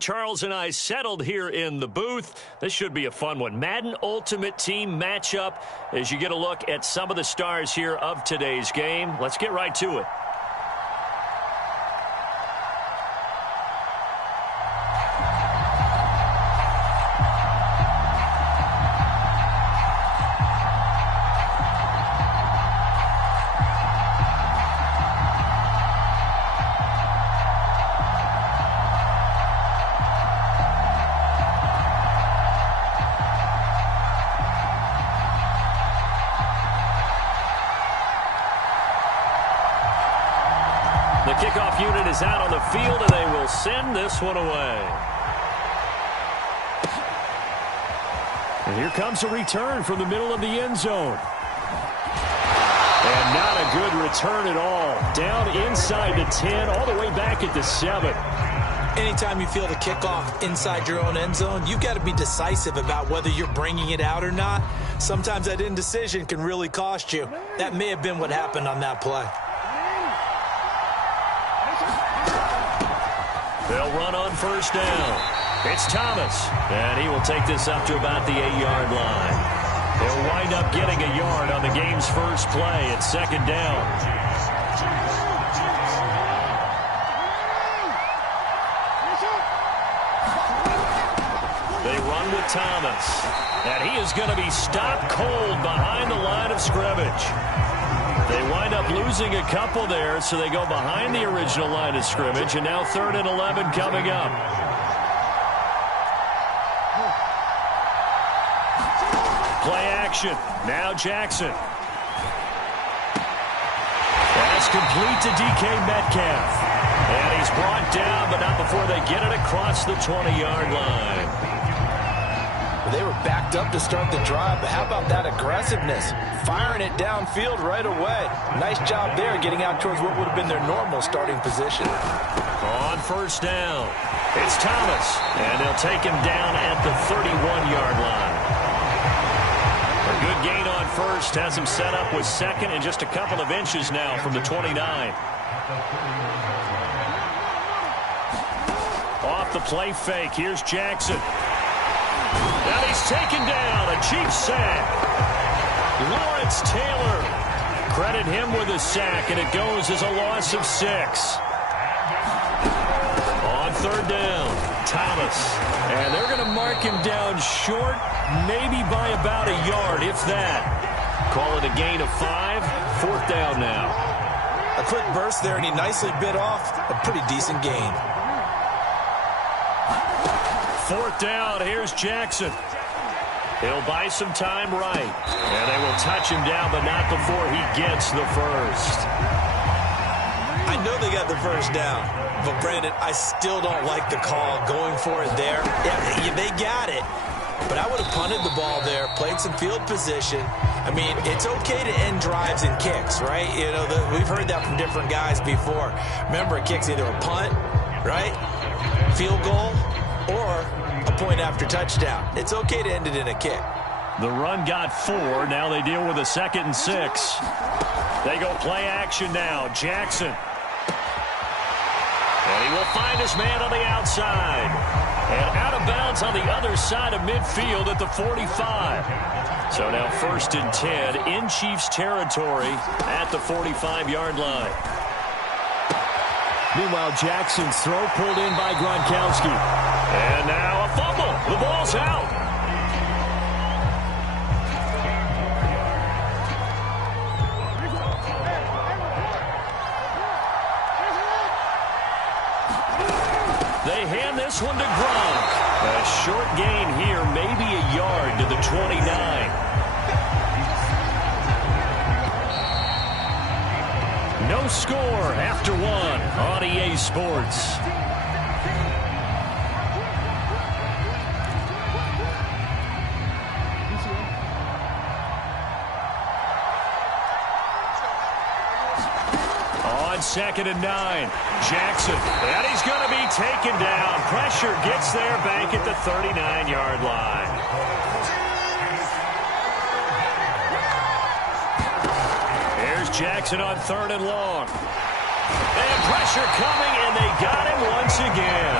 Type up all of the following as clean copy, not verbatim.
Charles and I settled here in the booth. This should be a fun one. Madden Ultimate Team matchup as you get a look at some of the stars here of today's game. Let's get right to it. The kickoff unit is out on the field, and they will send this one away. And here comes a return from the middle of the end zone. And not a good return at all. Down inside the 10, all the way back at the 7. Anytime you feel the kickoff inside your own end zone, you've got to be decisive about whether you're bringing it out or not. Sometimes that indecision can really cost you. That may have been what happened on that play. They'll run on first down. It's Thomas, and he will take this up to about the 8-yard line. They'll wind up getting a yard on the game's first play at second down. They run with Thomas, and he is going to be stopped cold behind the line of scrimmage. They wind up losing a couple there, so they go behind the original line of scrimmage, and now 3rd and 11 coming up. Play action. Now Jackson. That's complete to DK Metcalf. And he's brought down, but not before they get it across the 20-yard line. They were backed up to start the drive, but how about that aggressiveness? Firing it downfield right away. Nice job there getting out towards what would have been their normal starting position. On first down, it's Thomas, and they'll take him down at the 31-yard line. A good gain on first has him set up with second and just a couple of inches now from the 29. Off the play fake, here's Jackson. And he's taken down, a cheap sack. Lawrence Taylor, credit him with a sack, and it goes as a loss of 6. On third down, Thomas. And they're going to mark him down short, maybe by about a yard, if that. Call it a gain of 5, 4th down now. A quick burst there, and he nicely bit off a pretty decent gain. 4th down, here's Jackson. He'll buy some time right. And they will touch him down, but not before he gets the first. I know they got the first down, but Brandon, I still don't like the call going for it there. Yeah, they got it, but I would have punted the ball there, played some field position. I mean, it's okay to end drives and kicks, right? You know, we've heard that from different guys before. Remember, a kick's either a punt, right, field goal, or a point after touchdown. It's okay to end it in a kick. The run got 4. Now they deal with a 2nd and 6. They go play action now. Jackson. And he will find his man on the outside. And out of bounds on the other side of midfield at the 45. So now 1st and 10 in Chiefs territory at the 45-yard line. Meanwhile, Jackson's throw pulled in by Gronkowski. And now a fumble. The ball's out. They hand this one to Gronk. A short gain here, maybe a yard to the 29. No score after 1 on EA Sports. On 2nd and 9, Jackson, and he's going to be taken down. Pressure gets there back at the 39-yard line. Here's Jackson on 3rd and long. And pressure coming, and they got him once again.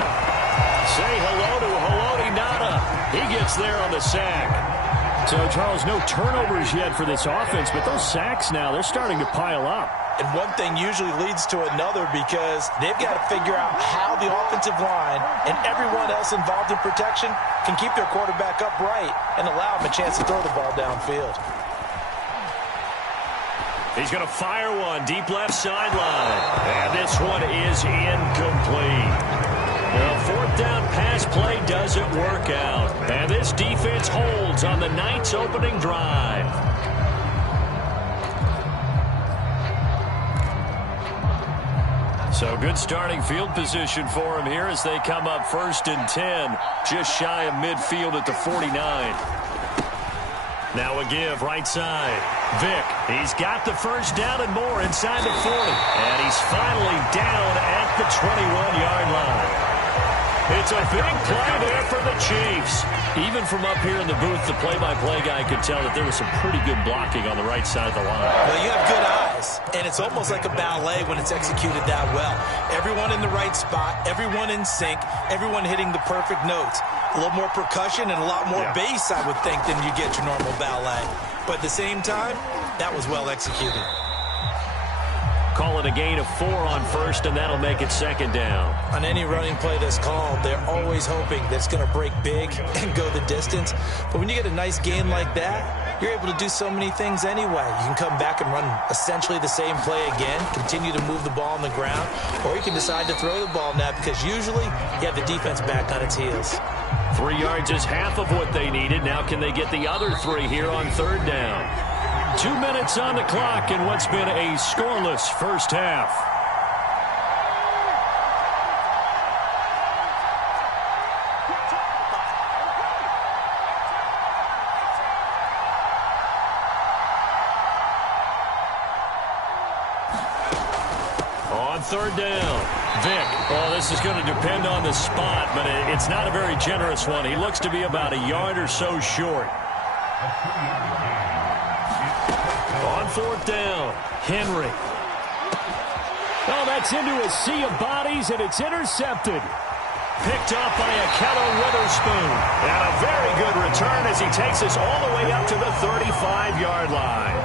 Say hello to Haloti Ngata. He gets there on the sack. So, Charles, no turnovers yet for this offense, but those sacks now, they're starting to pile up. And one thing usually leads to another because they've got to figure out how the offensive line and everyone else involved in protection can keep their quarterback upright and allow him a chance to throw the ball downfield. He's going to fire one deep left sideline. And this one is incomplete. The fourth down pass play doesn't work out. And this defense holds on the Knights' opening drive. So good starting field position for him here as they come up 1st and 10. Just shy of midfield at the 49. Now a give right side. Vick, he's got the first down and more inside the 40. And he's finally down at the 21-yard line. It's a big play there for the Chiefs. Even from up here in the booth, the play-by-play guy could tell that there was some pretty good blocking on the right side of the line. Well, you have good eyes, and it's almost like a ballet when it's executed that well. Everyone in the right spot, everyone in sync, everyone hitting the perfect notes. A little more percussion and a lot more bass, I would think, than you get your normal ballet. But at the same time, that was well executed. Call it a gain of 4 on first, and that'll make it 2nd down. On any running play that's called, they're always hoping that it's going to break big and go the distance. But when you get a nice gain like that, you're able to do so many things anyway. You can come back and run essentially the same play again, continue to move the ball on the ground, or you can decide to throw the ball now because usually you have the defense back on its heels. 3 yards is half of what they needed. Now can they get the other 3 here on 3rd down? 2 minutes on the clock in what's been a scoreless first half. On 3rd down, Vick. Oh, this is going to depend on the spot, but it's not a very generous one. He looks to be about a yard or so short. On 4th down, Henry. Oh, that's into a sea of bodies, and it's intercepted. Picked off by Akello Witherspoon. And a very good return as he takes us all the way up to the 35-yard line.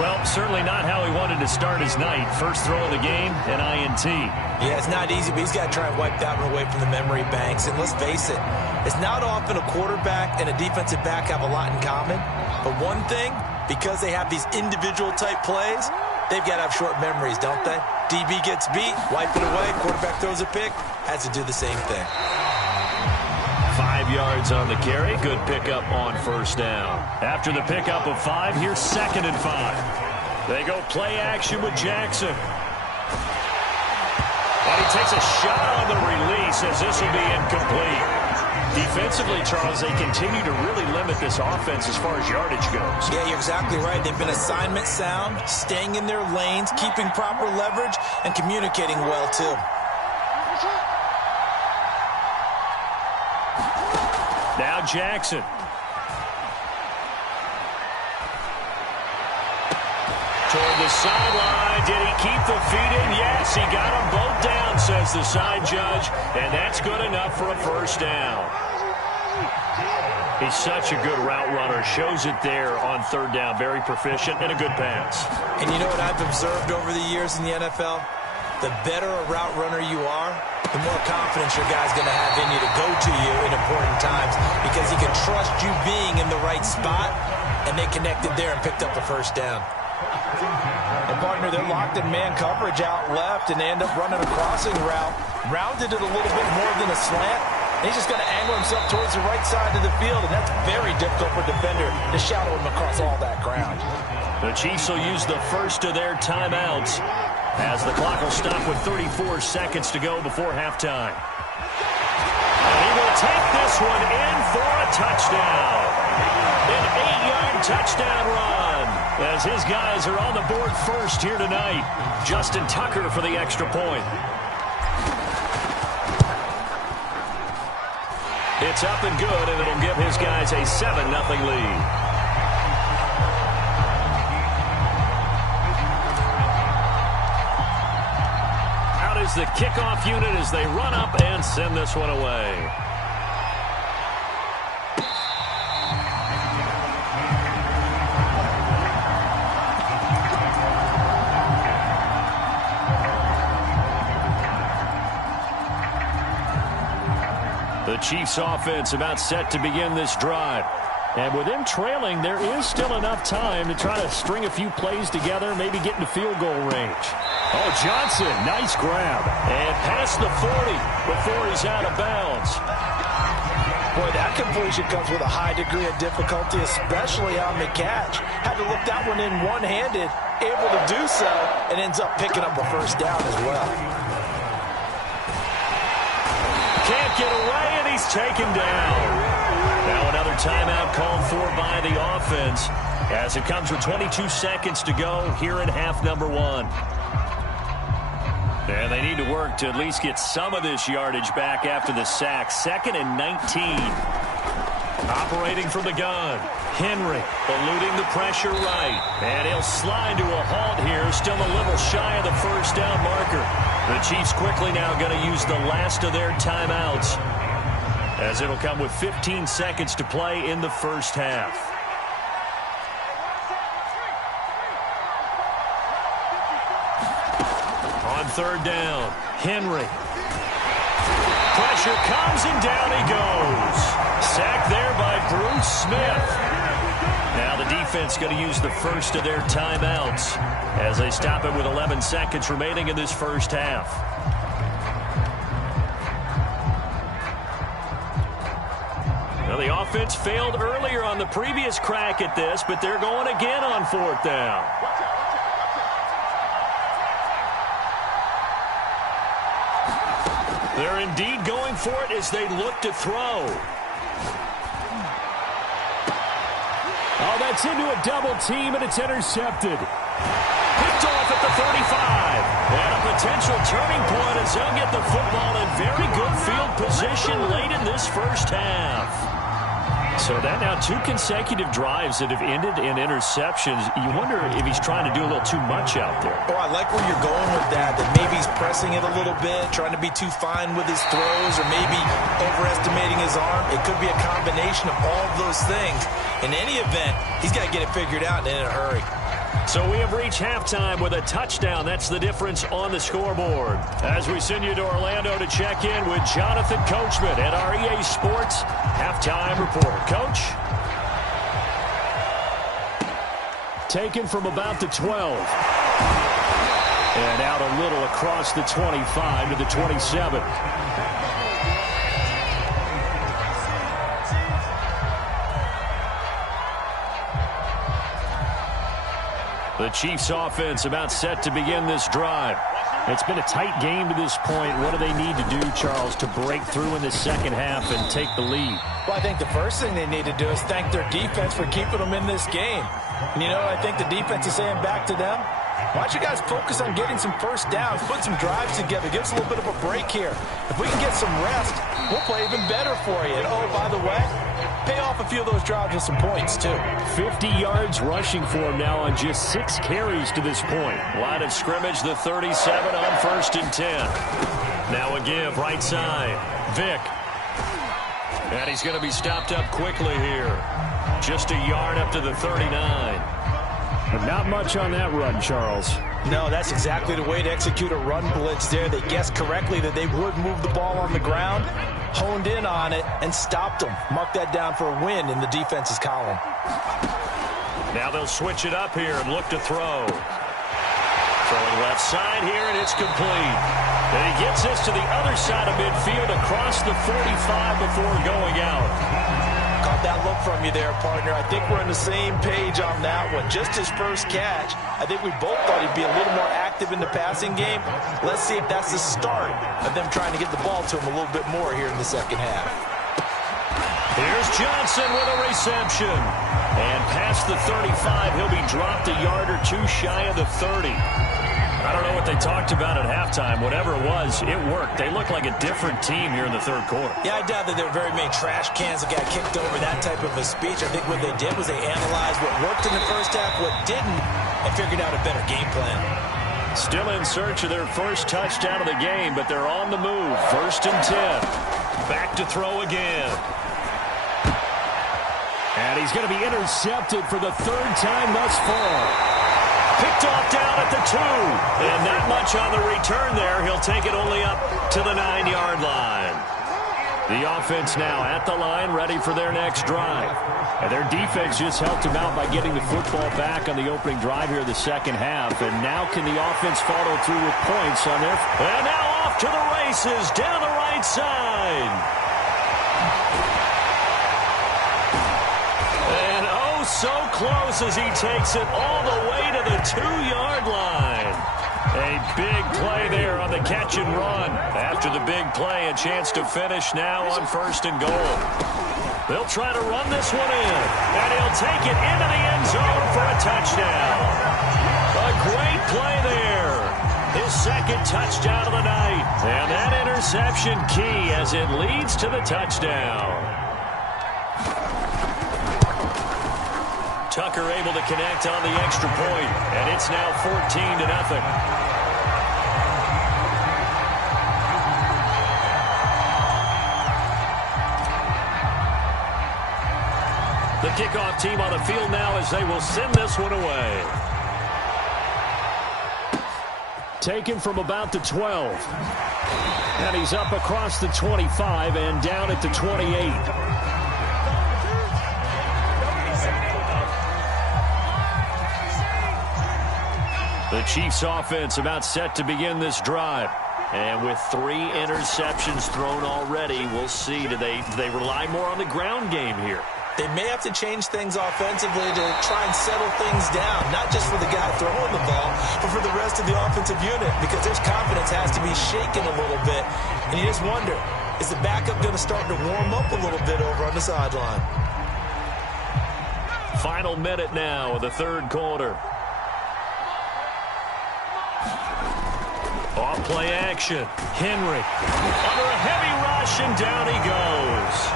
Well, certainly not how he wanted to start his night. First throw of the game, an INT. Yeah, it's not easy, but he's got to try and wipe that one away from the memory banks. And let's face it, it's not often a quarterback and a defensive back have a lot in common. But one thing, because they have these individual type plays, they've got to have short memories, don't they? DB gets beat, wipe it away, quarterback throws a pick, has to do the same thing. 5 yards on the carry. Good pickup on 1st down. After the pickup of 5, here's 2nd and 5. They go play action with Jackson. And he takes a shot on the release as this will be incomplete. Defensively, Charles, they continue to really limit this offense as far as yardage goes. Yeah, you're exactly right. They've been assignment sound, staying in their lanes, keeping proper leverage, and communicating well, too. Now Jackson. Toward the sideline. Did he keep the feet in? Yes, he got them both down, says the side judge. And that's good enough for a 1st down. He's such a good route runner. Shows it there on 3rd down. Very proficient and a good pass. And you know what I've observed over the years in the NFL? The better a route runner you are, the more confidence your guy's going to have in you to go to you in important times because he can trust you being in the right spot, and they connected there and picked up the 1st down. And partner, they're locked in man coverage out left, and they end up running a crossing route. Rounded it a little bit more than a slant. He's just going to angle himself towards the right side of the field, and that's very difficult for a defender to shadow him across all that ground. The Chiefs will use the first of their timeouts as the clock will stop with 34 seconds to go before halftime. And he will take this one in for a touchdown. An 8-yard touchdown run as his guys are on the board first here tonight. Justin Tucker for the extra point. It's up and good, and it'll give his guys a 7-0 lead. deploys the kickoff unit as they run up and send this one away. The Chiefs offense about set to begin this drive. And with them trailing, there is still enough time to try to string a few plays together, maybe get into field goal range. Oh, Johnson, nice grab. And past the 40 before he's out of bounds. Boy, that completion comes with a high degree of difficulty, especially on the catch. Had to look that one in one-handed, able to do so, and ends up picking up a first down as well. Can't get away, and he's taken down. Now another timeout called for by the offense as it comes with 22 seconds to go here in half number one. And they need to work to at least get some of this yardage back after the sack. 2nd and 19. Operating from the gun. Henry eluding the pressure right. And he'll slide to a halt here. Still a little shy of the first down marker. The Chiefs quickly now going to use the last of their timeouts, as it'll come with 15 seconds to play in the first half. On 3rd down, Henry. Pressure comes and down he goes. Sacked there by Bruce Smith. Now the defense going to use the first of their timeouts as they stop it with 11 seconds remaining in this first half. Well, the offense failed earlier on the previous crack at this, but they're going again on 4th down. They're indeed going for it as they look to throw. Oh, that's into a double team, and it's intercepted. Picked off at the 35. And a potential turning point as they'll get the football in very good field position late in this first half. So that now 2 consecutive drives that have ended in interceptions. You wonder if he's trying to do a little too much out there. Oh, I like where you're going with that maybe he's pressing it a little bit, trying to be too fine with his throws, or maybe overestimating his arm. It could be a combination of all of those things. In any event, he's got to get it figured out and in a hurry. So we have reached halftime with a touchdown. That's the difference on the scoreboard. As we send you to Orlando to check in with Jonathan Coachman at our EA Sports Halftime Report. Coach? Taken from about the 12. And out a little across the 25 to the 27. The Chiefs offense about set to begin this drive. It's been a tight game to this point. What do they need to do, Charles, to break through in the second half and take the lead? Well, I think the first thing they need to do is thank their defense for keeping them in this game. And you know what I think the defense is saying back to them? Why don't you guys focus on getting some first downs, put some drives together, give us a little bit of a break here. If we can get some rest, we'll play even better for you. And oh, by the way, pay off a few of those drives with some points, too. 50 yards rushing for him now on just 6 carries to this point. Line of scrimmage, the 37 on 1st and 10. Now a give, right side. Vick. And he's going to be stopped up quickly here. Just a yard up to the 39. But not much on that run, Charles. No, that's exactly the way to execute a run blitz there. They guessed correctly that they would move the ball on the ground, honed in on it, and stopped them. Mark that down for a win in the defense's column. Now they'll switch it up here and look to throw. Throwing left side here, and it's complete. And he gets this to the other side of midfield across the 45 before going out. Caught that look from you there, partner. I think we're on the same page on that one. Just his first catch, I think we both thought he'd be a little more active in the passing game. Let's see if that's the start of them trying to get the ball to him a little bit more here in the second half. Here's Johnson with a reception. And past the 35, he'll be dropped a yard or two shy of the 30. I don't know what they talked about at halftime. Whatever it was, it worked. They look like a different team here in the third quarter. Yeah, I doubt that there were very many trash cans that got kicked over, that type of a speech. I think what they did was they analyzed what worked in the first half, what didn't, and figured out a better game plan. Still in search of their first touchdown of the game, but they're on the move. 1st and 10. Back to throw again. And he's going to be intercepted for the 3rd time thus far. Picked off down at the 2. And not much on the return there. He'll take it only up to the 9-yard line. The offense now at the line, ready for their next drive. And their defense just helped him out by getting the football back on the opening drive here in the second half. And now can the offense follow through with points on their... And now off to the races down the right side. And oh, so close as he takes it all the way to the 2-yard line. A big play there on the catch and run. After the big play, a chance to finish now on 1st and goal. They'll try to run this one in, and he'll take it into the end zone for a touchdown. A great play there. His 2nd touchdown of the night. And that interception key as it leads to the touchdown. Tucker able to connect on the extra point, and it's now 14-0. The kickoff team on the field now as they will send this one away. Taken from about the 12. And he's up across the 25 and down at the 28. The Chiefs offense about set to begin this drive. And with 3 interceptions thrown already, we'll see. Do they rely more on the ground game here? They may have to change things offensively to try and settle things down, not just for the guy throwing the ball, but for the rest of the offensive unit, because their confidence has to be shaken a little bit. And you just wonder, is the backup going to start to warm up a little bit over on the sideline? Final minute now of the 3rd quarter. Off play action. Henry under a heavy rush, and down he goes.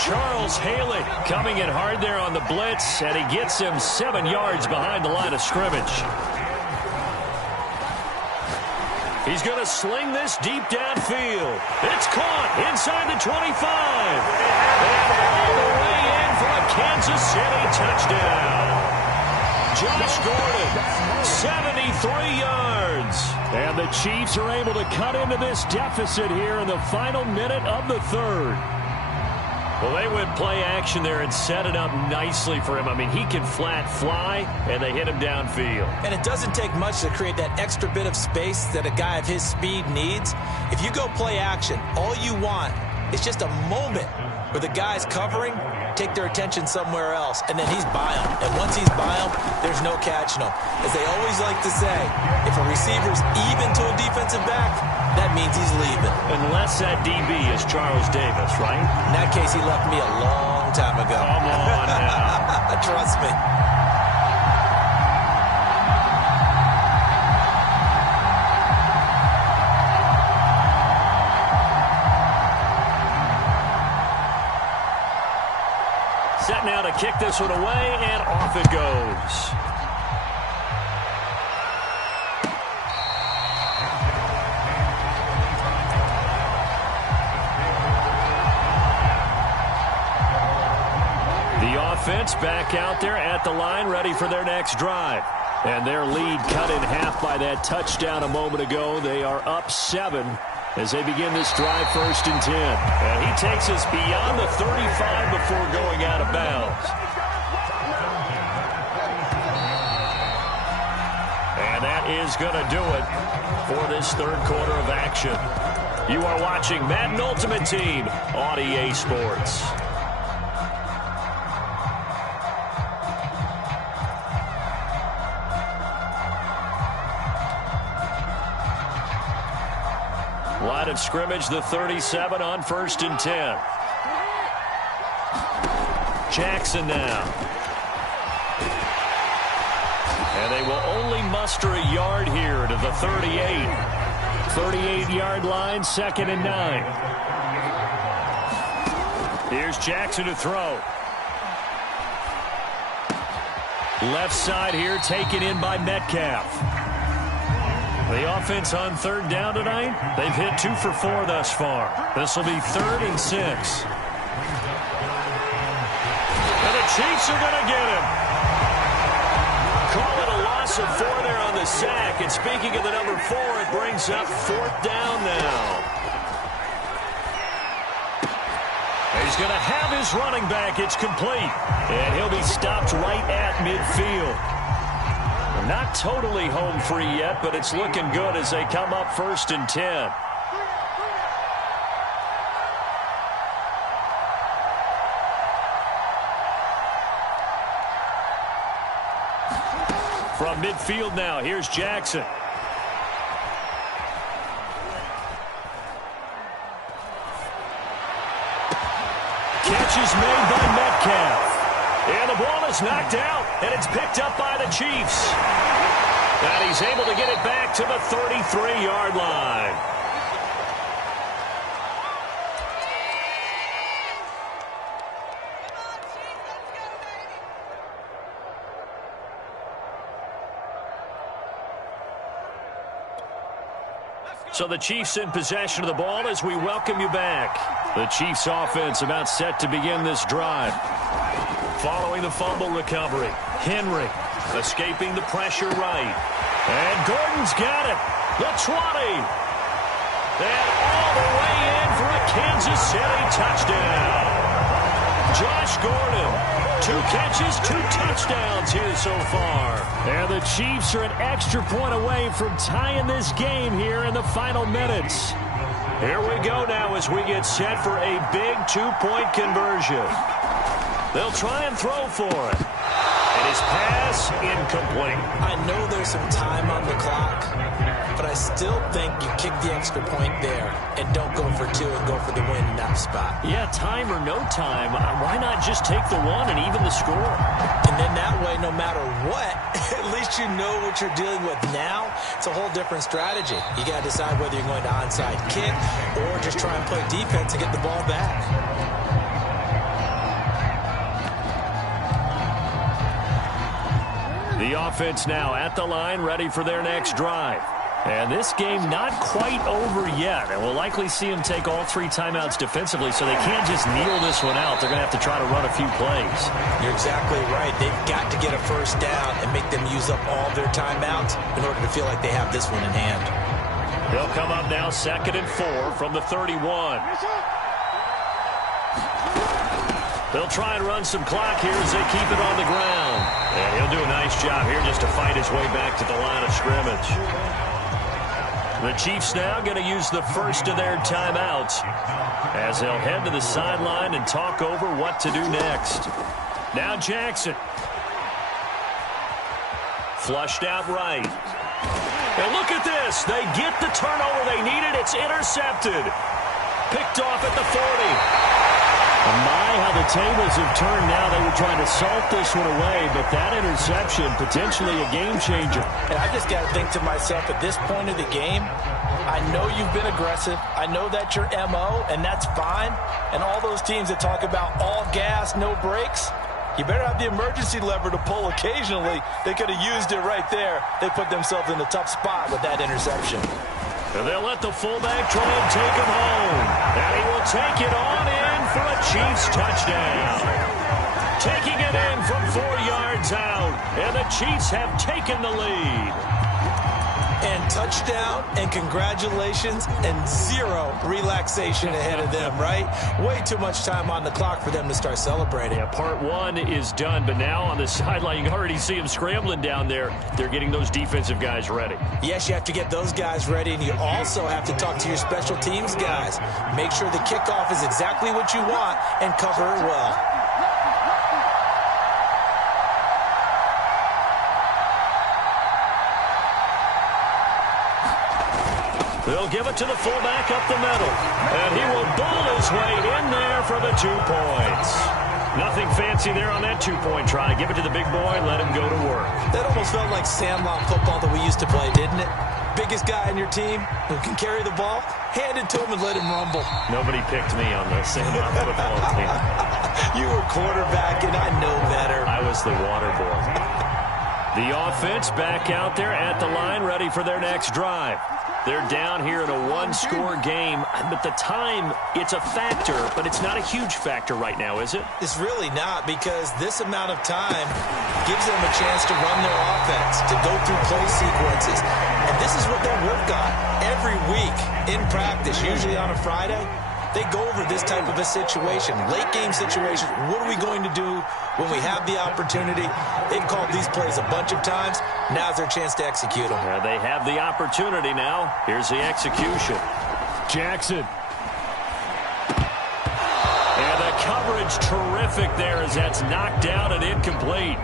Charles Haley coming in hard there on the blitz, and he gets him 7 yards behind the line of scrimmage. He's going to sling this deep downfield. It's caught inside the 25. And all the way in for a Kansas City touchdown. Josh Gordon, 73 yards. And the Chiefs are able to cut into this deficit here in the final minute of the 3rd. Well, they went play action there and set it up nicely for him. I mean, he can flat fly, and they hit him downfield. And it doesn't take much to create that extra bit of space that a guy of his speed needs. If you go play action, all you want is just a moment where the guys covering take their attention somewhere else, and then he's by him. And once he's by him, there's no catching him. As they always like to say, if a receiver's even to a defensive back, that means he's leaving. Unless that DB is Charles Davis, right? In that case, he left me a long time ago. Come on now. Trust me. Set now to kick this one away, and off it goes. Offense back out there at the line, ready for their next drive. And their lead cut in half by that touchdown a moment ago. They are up 7 as they begin this drive, 1st and 10. And he takes us beyond the 35 before going out of bounds. And that is going to do it for this 3rd quarter of action. You are watching Madden Ultimate Team on EA Sports. Line of scrimmage, the 37 on 1st and 10. Jackson now. And they will only muster a yard here to the 38. 38-yard line, 2nd and 9. Here's Jackson to throw. Left side here taken in by Metcalf. The offense on third down tonight, they've hit 2 for 4 thus far. This will be 3rd and 6. And the Chiefs are going to get him. Call it a loss of 4 there on the sack. And speaking of the number 4, it brings up 4th down now. He's going to have his running back. It's complete. And he'll be stopped right at midfield. Not totally home free yet, but it's looking good as they come up 1st and 10. From midfield now, here's Jackson. Catch is made by Metcalf. And the ball is knocked out, and it's picked up by the Chiefs. And he's able to get it back to the 33-yard line. So the Chiefs in possession of the ball as we welcome you back. The Chiefs offense about set to begin this drive. Following the fumble recovery, Henry escaping the pressure right. And Gordon's got it. The 20. And all the way in for a Kansas City touchdown. Josh Gordon, 2 catches, 2 touchdowns here so far. And the Chiefs are an extra point away from tying this game here in the final minutes. Here we go now as we get set for a big 2-point conversion. They'll try and throw for it. And his pass incomplete. I know there's some time on the clock, but I still think you kick the extra point there and don't go for 2 and go for the win in that spot. Yeah, time or no time, why not just take the 1 and even the score? And then that way, no matter what, at least you know what you're dealing with now. It's a whole different strategy. You got to decide whether you're going to onside kick or just try and play defense and get the ball back. The offense now at the line, ready for their next drive. And this game not quite over yet. And we'll likely see them take all 3 timeouts defensively, so they can't just kneel this one out. They're going to have to try to run a few plays. You're exactly right. They've got to get a first down and make them use up all their timeouts in order to feel like they have this one in hand. They'll come up now 2nd and 4 from the 31. They'll try and run some clock here as they keep it on the ground. And he'll do a nice job here just to fight his way back to the line of scrimmage. The Chiefs now going to use the first of their timeouts as they'll head to the sideline and talk over what to do next. Now Jackson. Flushed out right. And look at this. They get the turnover they needed. It's intercepted. Picked off at the 40. My, how the tables have turned now. They were trying to salt this one away, but that interception, potentially a game changer. And I just got to think to myself, at this point of the game, I know you've been aggressive. I know that's your MO, and that's fine. And all those teams that talk about all gas, no brakes, you better have the emergency lever to pull occasionally. They could have used it right there. They put themselves in a tough spot with that interception. And they'll let the fullback try and take him home. And he will take it on in for a Chiefs touchdown. Taking it in from 4 yards out. And the Chiefs have taken the lead. And touchdown, and congratulations, and 0 relaxation ahead of them, right? Way too much time on the clock for them to start celebrating. Yeah, part 1 is done, but now on the sideline, you can already see them scrambling down there. They're getting those defensive guys ready. Yes, you have to get those guys ready, and you also have to talk to your special teams guys. Make sure the kickoff is exactly what you want and cover it well. They'll give it to the fullback up the middle. And he will bull his way in there for the 2 points. Nothing fancy there on that 2-point try. Give it to the big boy and let him go to work. That almost felt like sandlot football that we used to play, didn't it? Biggest guy on your team who can carry the ball, hand it to him and let him rumble. Nobody picked me on the sandlot football team. You were quarterback, and I know better. I was the water boy. The offense back out there at the line, ready for their next drive. They're down here in a one-score game, but the time, it's a factor, but it's not a huge factor right now, is it? It's really not, because this amount of time gives them a chance to run their offense, to go through play sequences. And this is what they work on every week in practice, usually on a Friday. They go over this type of a situation, late-game situation. What are we going to do when we have the opportunity? They've called these plays a bunch of times. Now's their chance to execute them. They have the opportunity now. Here's the execution. Jackson. And the coverage terrific there as that's knocked down and incomplete.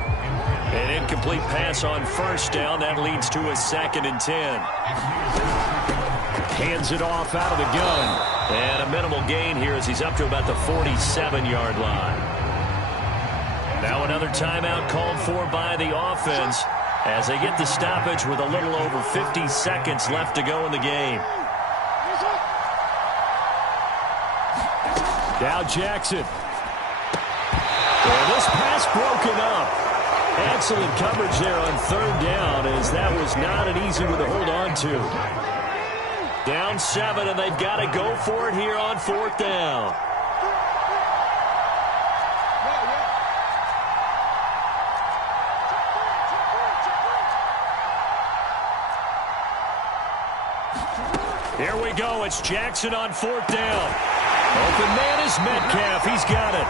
An incomplete pass on first down. That leads to a 2nd and 10. Hands it off out of the gun. And a minimal gain here as he's up to about the 47-yard line. Now another timeout called for by the offense as they get the stoppage with a little over 50 seconds left to go in the game. Now Jackson. And this pass broken up. Excellent coverage there on 3rd down as that was not an easy one to hold on to. Down 7, and they've got to go for it here on 4th down. Here we go. It's Jackson on 4th down. Open man is Metcalf. He's got it.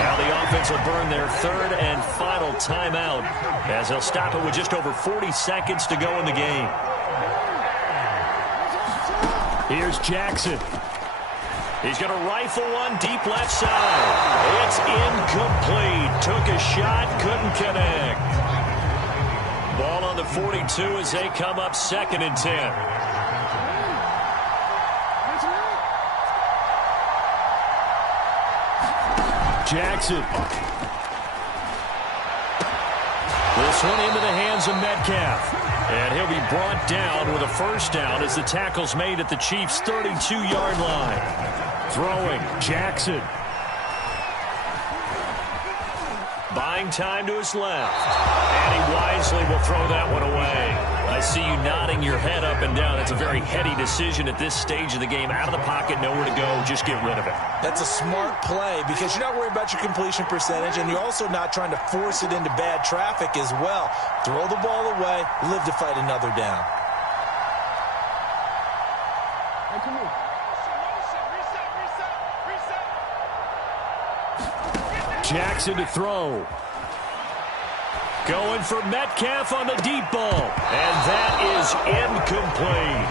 Now the offense will burn their 3rd and final timeout as they'll stop it with just over 40 seconds to go in the game. Here's Jackson. He's going to rifle one deep left side. It's incomplete. Took a shot, couldn't connect. Ball on the 42 as they come up 2nd and 10. Jackson. This one into the hands of Metcalf. And he'll be brought down with a 1st down as the tackle's made at the Chiefs' 32-yard line. Throwing, Jackson. Buying time to his left. And he wisely will throw that one away. I see you nodding your head up and down. It's a very heady decision at this stage of the game. Out of the pocket, nowhere to go. Just get rid of it. That's a smart play because you're not worried about your completion percentage, and you're also not trying to force it into bad traffic as well. Throw the ball away, live to fight another down. Jackson to throw. Going for Metcalf on the deep ball. And that is incomplete.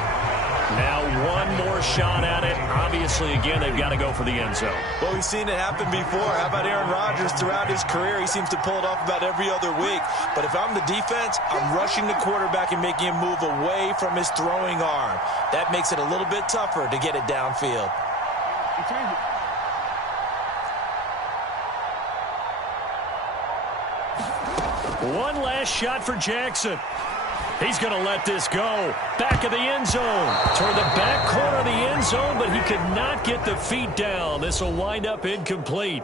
Now one more shot at it. Obviously, again, they've got to go for the end zone. Well, we've seen it happen before. How about Aaron Rodgers throughout his career? He seems to pull it off about every other week. But if I'm the defense, I'm rushing the quarterback and making him move away from his throwing arm. That makes it a little bit tougher to get it downfield. One last shot for Jackson. He's going to let this go. Back of the end zone. Toward the back corner of the end zone, but he could not get the feet down. This will wind up incomplete.